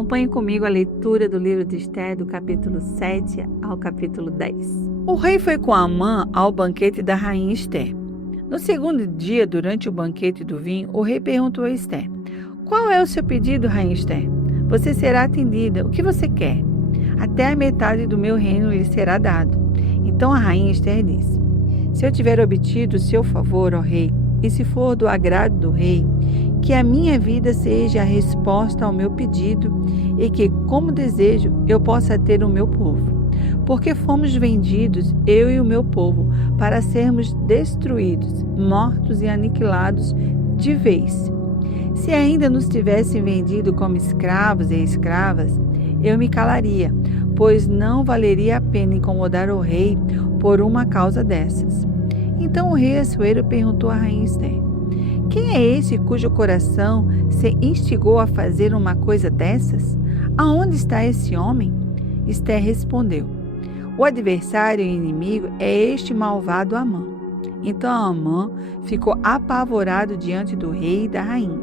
Acompanhe comigo a leitura do livro de Esther, do capítulo 7 ao capítulo 10. O rei foi com Amã ao banquete da rainha Esther. No segundo dia, durante o banquete do vinho, o rei perguntou a Esther: "Qual é o seu pedido, rainha Esther? Você será atendida. O que você quer? Até a metade do meu reino lhe será dado." Então a rainha Esther disse: "Se eu tiver obtido o seu favor, ó rei, e se for do agrado do rei, que a minha vida seja a resposta ao meu pedido e que, como desejo, eu possa ter o meu povo. Porque fomos vendidos, eu e o meu povo, para sermos destruídos, mortos e aniquilados de vez. Se ainda nos tivessem vendido como escravos e escravas, eu me calaria, pois não valeria a pena incomodar o rei por uma causa dessas." Então o rei Assuero perguntou à rainha Esther: "Quem é esse cujo coração se instigou a fazer uma coisa dessas? Aonde está esse homem?" Esther respondeu: "O adversário e inimigo é este malvado Amã." Então Amã ficou apavorado diante do rei e da rainha.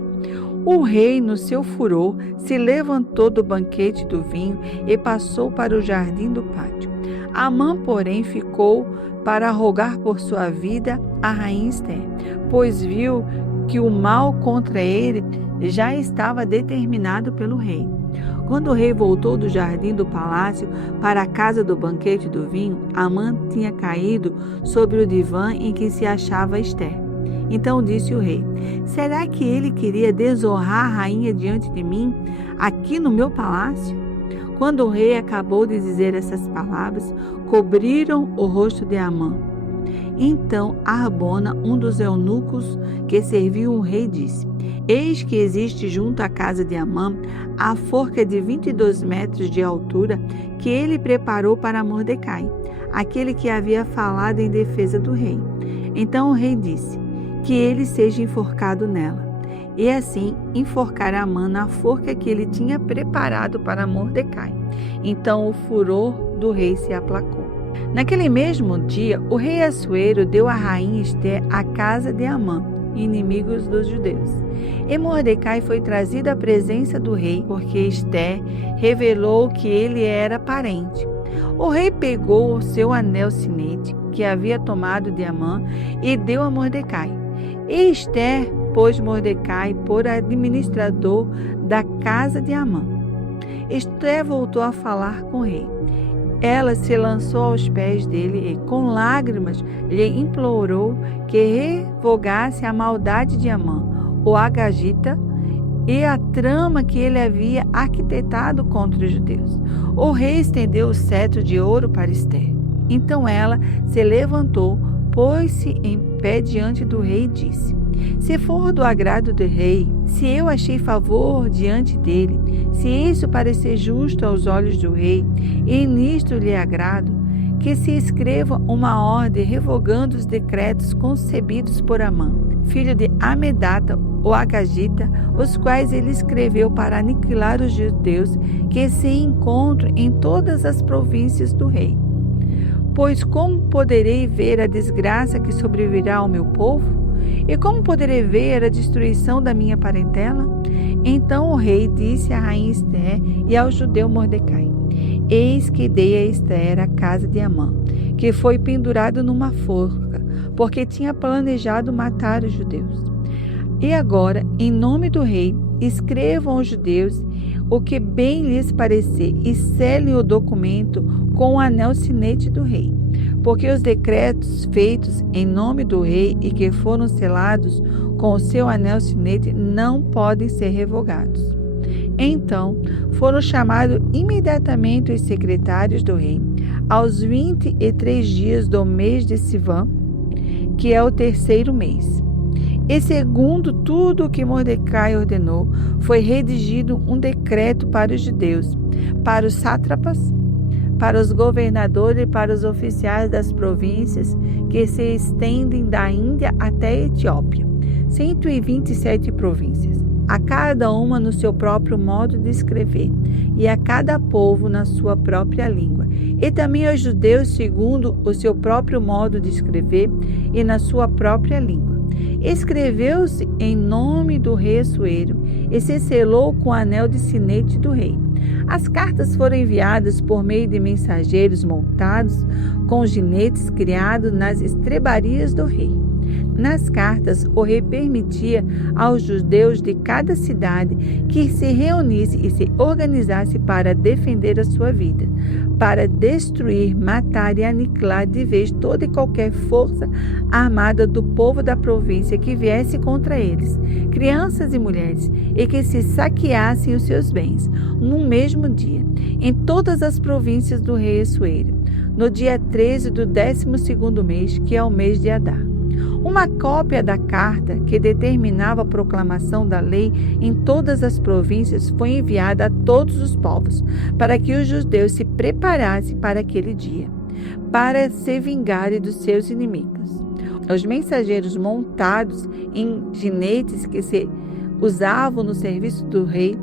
O rei, no seu furor, se levantou do banquete do vinho e passou para o jardim do pátio. Amã, porém, ficou para rogar por sua vida a rainha Esther, pois viu que o mal contra ele já estava determinado pelo rei. Quando o rei voltou do jardim do palácio para a casa do banquete do vinho, Amã tinha caído sobre o divã em que se achava Esther. Então disse o rei: "Será que ele queria desonrar a rainha diante de mim, aqui no meu palácio?" Quando o rei acabou de dizer essas palavras, cobriram o rosto de Amã. Então Arbona, um dos eunucos que serviam o rei, disse: "Eis que existe junto à casa de Amã a forca de 22 metros de altura que ele preparou para Mordecai, aquele que havia falado em defesa do rei." Então o rei disse: "Que ele seja enforcado nela." E assim enforcara Amã na forca que ele tinha preparado para Mordecai. Então o furor do rei se aplacou. Naquele mesmo dia, o rei Assuero deu à rainha Esther a casa de Amã, inimigos dos judeus. E Mordecai foi trazido à presença do rei, porque Esther revelou que ele era parente. O rei pegou o seu anel sinete, que havia tomado de Amã, e deu a Mordecai. E Esther pôs Mordecai por administrador da casa de Amã. Esther voltou a falar com o rei. Ela se lançou aos pés dele e, com lágrimas, lhe implorou que revogasse a maldade de Amã, o agagita, e a trama que ele havia arquitetado contra os judeus. O rei estendeu o cetro de ouro para Esther. Então ela se levantou, pôs-se em pé diante do rei e disse: "Se for do agrado do rei, se eu achei favor diante dele, se isso parecer justo aos olhos do rei, e nisto lhe agrado, que se escreva uma ordem revogando os decretos concebidos por Amã, filho de Amedata, o agagita, os quais ele escreveu para aniquilar os judeus que se encontram em todas as províncias do rei. Pois como poderei ver a desgraça que sobrevirá ao meu povo? E como poderei ver a destruição da minha parentela?" Então o rei disse à rainha Esther e ao judeu Mordecai: "Eis que dei a Esther a casa de Amã, que foi pendurado numa forca, porque tinha planejado matar os judeus. E agora, em nome do rei, escrevam aos judeus o que bem lhes parecer e selem o documento com o anel sinete do rei, porque os decretos feitos em nome do rei e que foram selados com o seu anel sinete não podem ser revogados." Então foram chamados imediatamente os secretários do rei, aos 23 dias do mês de Sivan, que é o terceiro mês. E segundo tudo o que Mordecai ordenou, foi redigido um decreto para os judeus, para os sátrapas, para os governadores e para os oficiais das províncias que se estendem da Índia até a Etiópia, 127 províncias, a cada uma no seu próprio modo de escrever, e a cada povo na sua própria língua, e também aos judeus segundo o seu próprio modo de escrever e na sua própria língua. Escreveu-se em nome do rei Assuero e se selou com o anel de sinete do rei. As cartas foram enviadas por meio de mensageiros montados com jinetes criados nas estrebarias do rei. Nas cartas, o rei permitia aos judeus de cada cidade que se reunisse e se organizasse para defender a sua vida, para destruir, matar e aniquilar de vez toda e qualquer força armada do povo da província que viesse contra eles, crianças e mulheres, e que se saqueassem os seus bens, no mesmo dia, em todas as províncias do rei Assuero, no dia 13 do 12º mês, que é o mês de Adar. Uma cópia da carta que determinava a proclamação da lei em todas as províncias foi enviada a todos os povos, para que os judeus se preparassem para aquele dia, para se vingarem dos seus inimigos. Os mensageiros montados em jinetes que se usavam no serviço do rei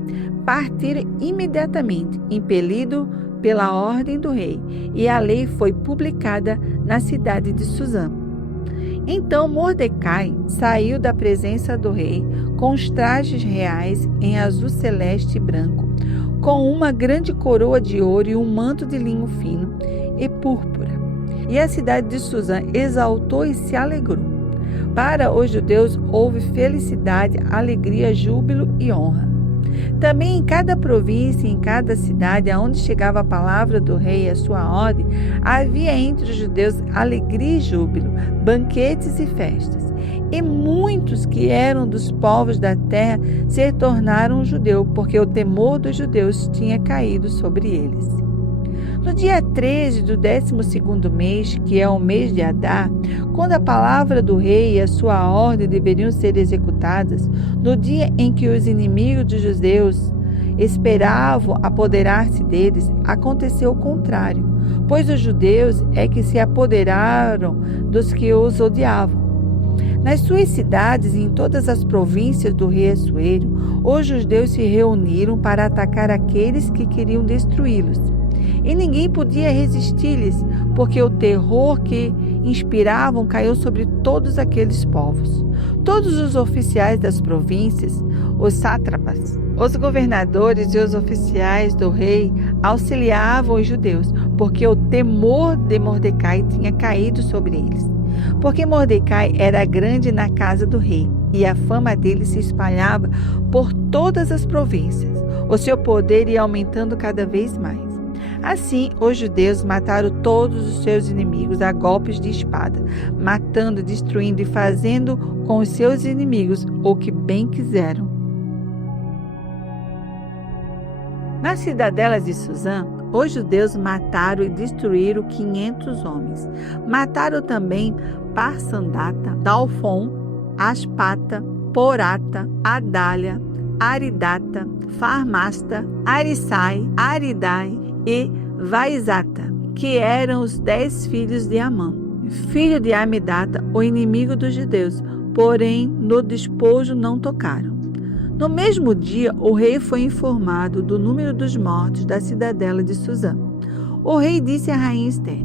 partiram imediatamente, impelidos pela ordem do rei, e a lei foi publicada na cidade de Susã. Então Mordecai saiu da presença do rei com os trajes reais em azul celeste e branco, com uma grande coroa de ouro e um manto de linho fino e púrpura. E a cidade de Susã exaltou e se alegrou. Para os judeus houve felicidade, alegria, júbilo e honra. Também em cada província e em cada cidade aonde chegava a palavra do rei e a sua ordem, havia entre os judeus alegria e júbilo, banquetes e festas. E muitos que eram dos povos da terra se tornaram judeus, porque o temor dos judeus tinha caído sobre eles. No dia 13 do 12º mês, que é o mês de Adar, quando a palavra do rei e a sua ordem deveriam ser executadas, no dia em que os inimigos dos judeus esperavam apoderar-se deles, aconteceu o contrário, pois os judeus é que se apoderaram dos que os odiavam. Nas suas cidades e em todas as províncias do rei Assuero, os judeus se reuniram para atacar aqueles que queriam destruí-los. E ninguém podia resistir-lhes, porque o terror que inspiravam caiu sobre todos aqueles povos. Todos os oficiais das províncias, os sátrapas, os governadores e os oficiais do rei auxiliavam os judeus, porque o temor de Mordecai tinha caído sobre eles. Porque Mordecai era grande na casa do rei, e a fama dele se espalhava por todas as províncias. O seu poder ia aumentando cada vez mais. Assim, os judeus mataram todos os seus inimigos a golpes de espada, matando, destruindo e fazendo com os seus inimigos o que bem quiseram. Nas cidadelas de Susã, os judeus mataram e destruíram 500 homens. Mataram também Parsandata, Dalfon, Aspata, Porata, Adália, Aridata, Farmasta, Arissai, Aridai e Vaizata, que eram os 10 filhos de Amã, filho de Amidata, o inimigo dos judeus, porém no despojo não tocaram. No mesmo dia, o rei foi informado do número dos mortos da cidadela de Susã. O rei disse à rainha Ester: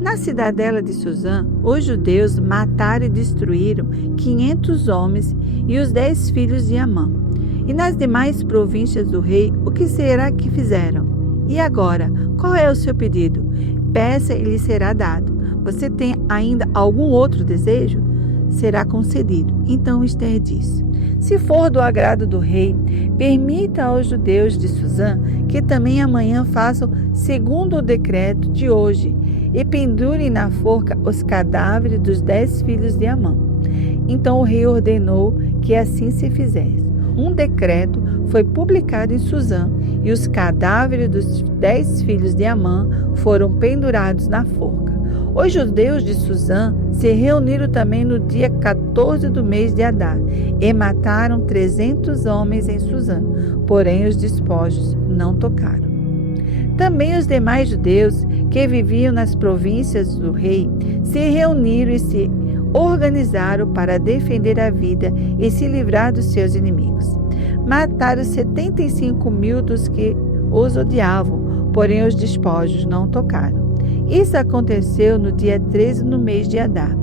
na cidadela de Susã, os judeus mataram e destruíram 500 homens e os 10 filhos de Amã. E nas demais províncias do rei, o que será que fizeram? E agora, qual é o seu pedido? Peça e lhe será dado. Você tem ainda algum outro desejo? Será concedido. Então Ester disse: se for do agrado do rei, permita aos judeus de Susã que também amanhã façam segundo o decreto de hoje e pendurem na forca os cadáveres dos 10 filhos de Amã. Então o rei ordenou que assim se fizesse. Um decreto foi publicado em Susã e os cadáveres dos 10 filhos de Amã foram pendurados na forca. Os judeus de Susã se reuniram também no dia 14 do mês de Adar e mataram 300 homens em Susã, porém os despojos não tocaram. Também os demais judeus que viviam nas províncias do rei se reuniram e se organizaram para defender a vida e se livrar dos seus inimigos. Mataram 75.000 dos que os odiavam, porém os despojos não tocaram. Isso aconteceu no dia 13 no mês de Adar.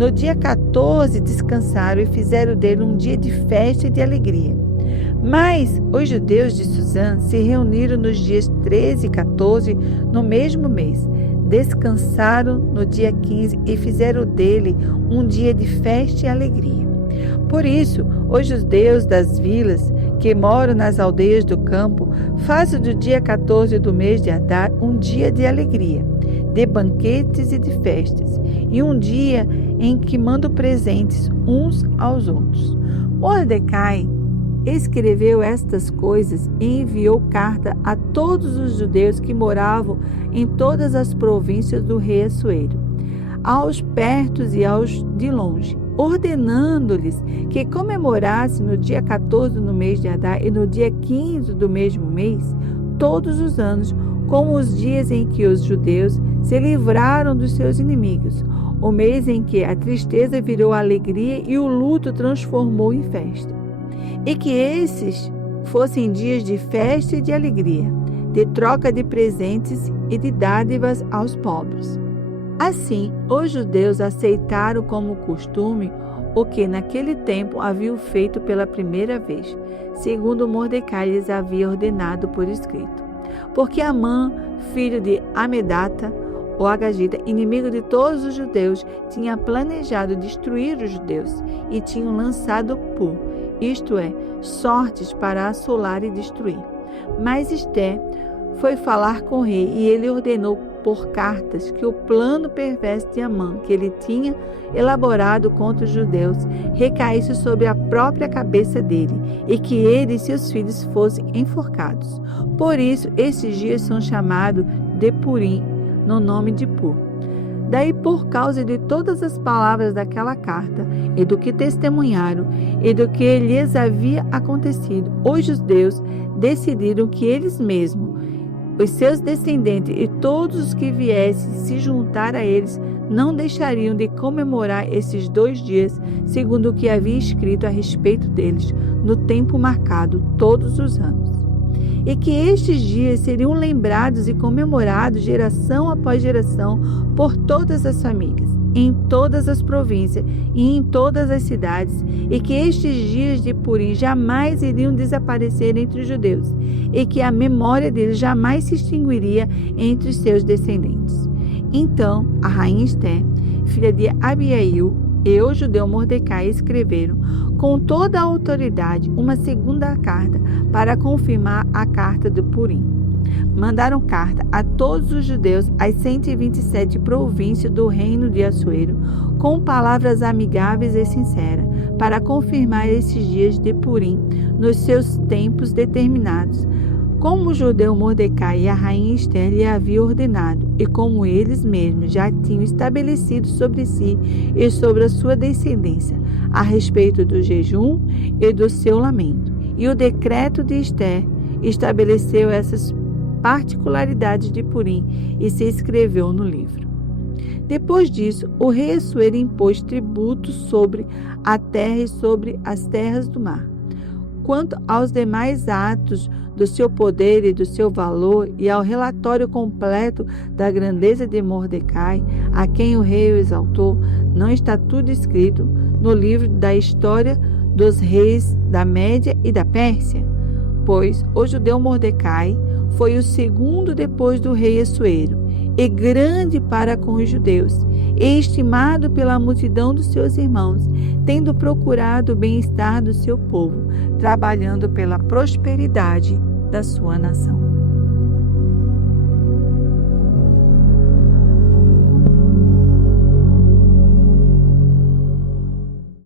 No dia 14 descansaram e fizeram dele um dia de festa e de alegria. Mas os judeus de Susã se reuniram nos dias 13 e 14 no mesmo mês. Descansaram no dia 15 e fizeram dele um dia de festa e alegria. Por isso, os judeus das vilas que moram nas aldeias do campo fazem do dia 14 do mês de Adar um dia de alegria, de banquetes e de festas, e um dia em que mandam presentes uns aos outros. Mordecai escreveu estas coisas e enviou carta a todos os judeus que moravam em todas as províncias do rei Assuero, aos pertos e aos de longe, ordenando-lhes que comemorassem no dia 14 do mês de Adar e no dia 15 do mesmo mês, todos os anos, como os dias em que os judeus se livraram dos seus inimigos, o mês em que a tristeza virou alegria e o luto transformou em festa. E que esses fossem dias de festa e de alegria, de troca de presentes e de dádivas aos pobres. Assim, os judeus aceitaram como costume o que naquele tempo haviam feito pela primeira vez, segundo Mordecai lhes havia ordenado por escrito. Porque Amã, filho de Amedata, o Agagita, inimigo de todos os judeus, tinha planejado destruir os judeus e tinham lançado isto é, sortes para assolar e destruir. Mas Esté foi falar com o rei e ele ordenou por cartas que o plano perverso de Amã, que ele tinha elaborado contra os judeus, recaísse sobre a própria cabeça dele e que ele e seus filhos fossem enforcados. Por isso, esses dias são chamados de Purim, no nome de Pur. Daí, por causa de todas as palavras daquela carta, e do que testemunharam, e do que lhes havia acontecido, os judeus decidiram que eles mesmos, os seus descendentes e todos os que viessem se juntar a eles, não deixariam de comemorar esses 2 dias, segundo o que havia escrito a respeito deles, no tempo marcado todos os anos. E que estes dias seriam lembrados e comemorados geração após geração por todas as famílias, em todas as províncias e em todas as cidades, e que estes dias de Purim jamais iriam desaparecer entre os judeus, e que a memória deles jamais se extinguiria entre os seus descendentes. Então, a rainha Esté, filha de Abiail, e o judeu Mordecai escreveram, com toda a autoridade, uma segunda carta para confirmar a carta do Purim. Mandaram carta a todos os judeus, às 127 províncias do reino de Assuero, com palavras amigáveis e sinceras, para confirmar esses dias de Purim nos seus tempos determinados, como o judeu Mordecai e a rainha Esté lhe haviam ordenado, e como eles mesmos já tinham estabelecido sobre si e sobre a sua descendência, a respeito do jejum e do seu lamento. E o decreto de Esté estabeleceu essas particularidades de Purim e se escreveu no livro. Depois disso, o rei Assuero impôs tributos sobre a terra e sobre as terras do mar. Quanto aos demais atos do seu poder e do seu valor, e ao relatório completo da grandeza de Mordecai, a quem o rei o exaltou, não está tudo escrito no livro da história dos reis da Média e da Pérsia? Pois o judeu Mordecai foi o segundo depois do rei Assuero, e grande para com os judeus, e estimado pela multidão dos seus irmãos, tendo procurado o bem-estar do seu povo, trabalhando pela prosperidade da sua nação.